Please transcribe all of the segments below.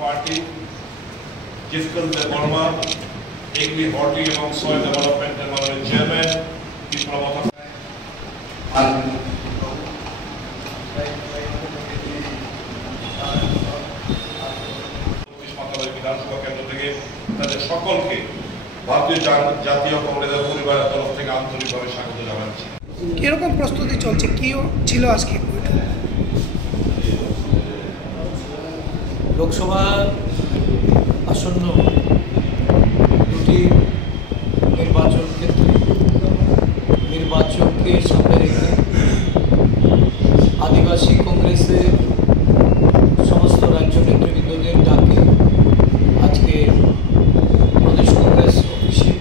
Party जिसकल Verma agree horti एवं soil development माननीय chairman विधानसभा केंद्र থেকে তাদের সকলকে ভারতীয় জাতীয় কংগ্রেসের পরিবারের তরফ থেকে আন্তরিকভাবে স্বাগত জানাচ্ছি। কিরকম প্রস্তুতি চলছে, কি ছিল আজকে লোকসভা আসন্ন দুটি নির্বাচন ক্ষেত্রে নির্বাচনকে সামনে রেখে আদিবাসী কংগ্রেসের সমস্ত রাজ্য নেতৃবৃন্দদের ডাকে আজকে প্রদেশ কংগ্রেস অফিসে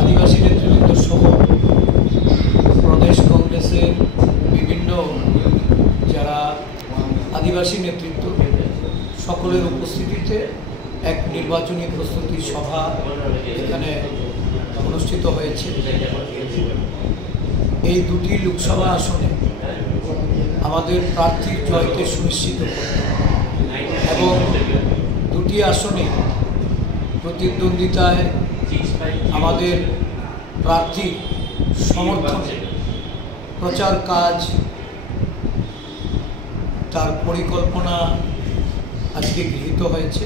আদিবাসী নেতৃবৃন্দ সহ প্রদেশ কংগ্রেসের বিভিন্ন যারা আদিবাসী নেতৃত্ব সকলের উপস্থিতিতে এক নির্বাচনী প্রস্তুতি সভা এখানে অনুষ্ঠিত হয়েছে। এই দুটি লোকসভা আসনে আমাদের প্রার্থীর জয়কে সুনিশ্চিত করতে এবং দুটি আসনে প্রতিদ্বন্দ্বিতায় আমাদের প্রার্থীর সমর্থনে প্রচার কাজ তার পরিকল্পনা আজকে গৃহীত হয়েছে।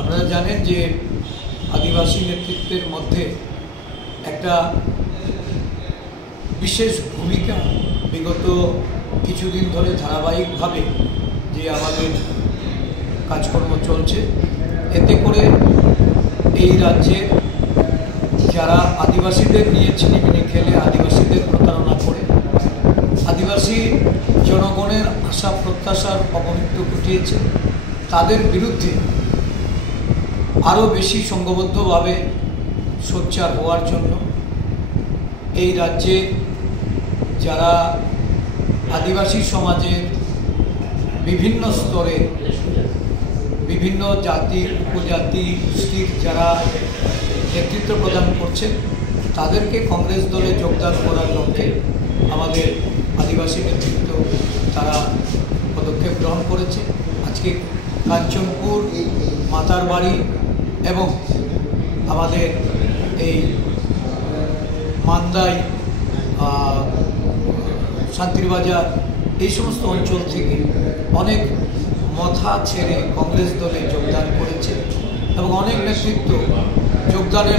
আপনারা জানেন যে আদিবাসী নেতৃত্বের মধ্যে একটা বিশেষ ভূমিকা বিগত কিছুদিন ধরে ধারাবাহিকভাবে যে আমাদের কাজকর্ম চলছে, এতে করে এই রাজ্যে যারা আদিবাসীদের নিয়ে ছিনিমিনি খেলে আদিবাসীদের প্রতারণা করে আদিবাসী জনগণের আশা প্রত্যাশার অবমৃত্যু ঘটিয়েছে, তাদের বিরুদ্ধে আরও বেশি সংঘবদ্ধভাবে সোচ্চার হওয়ার জন্য এই রাজ্যে যারা আদিবাসী সমাজের বিভিন্ন স্তরে বিভিন্ন জাতি উপজাতি গোষ্ঠীর যারা নেতৃত্ব প্রদান করছেন তাদেরকে কংগ্রেস দলে যোগদান করার লক্ষ্যে আমাদের আদিবাসী নেতৃত্ব তারা পদক্ষেপ গ্রহণ করেছে। আজকে কাঞ্চনপুর, মাতারবাড়ি এবং আমাদের এই মান্দাই, শান্তিরবাজার এই সমস্ত অঞ্চল থেকে অনেক মথা ছেড়ে কংগ্রেস দলে যোগদান করেছে এবং অনেক নেতৃত্ব যোগদানের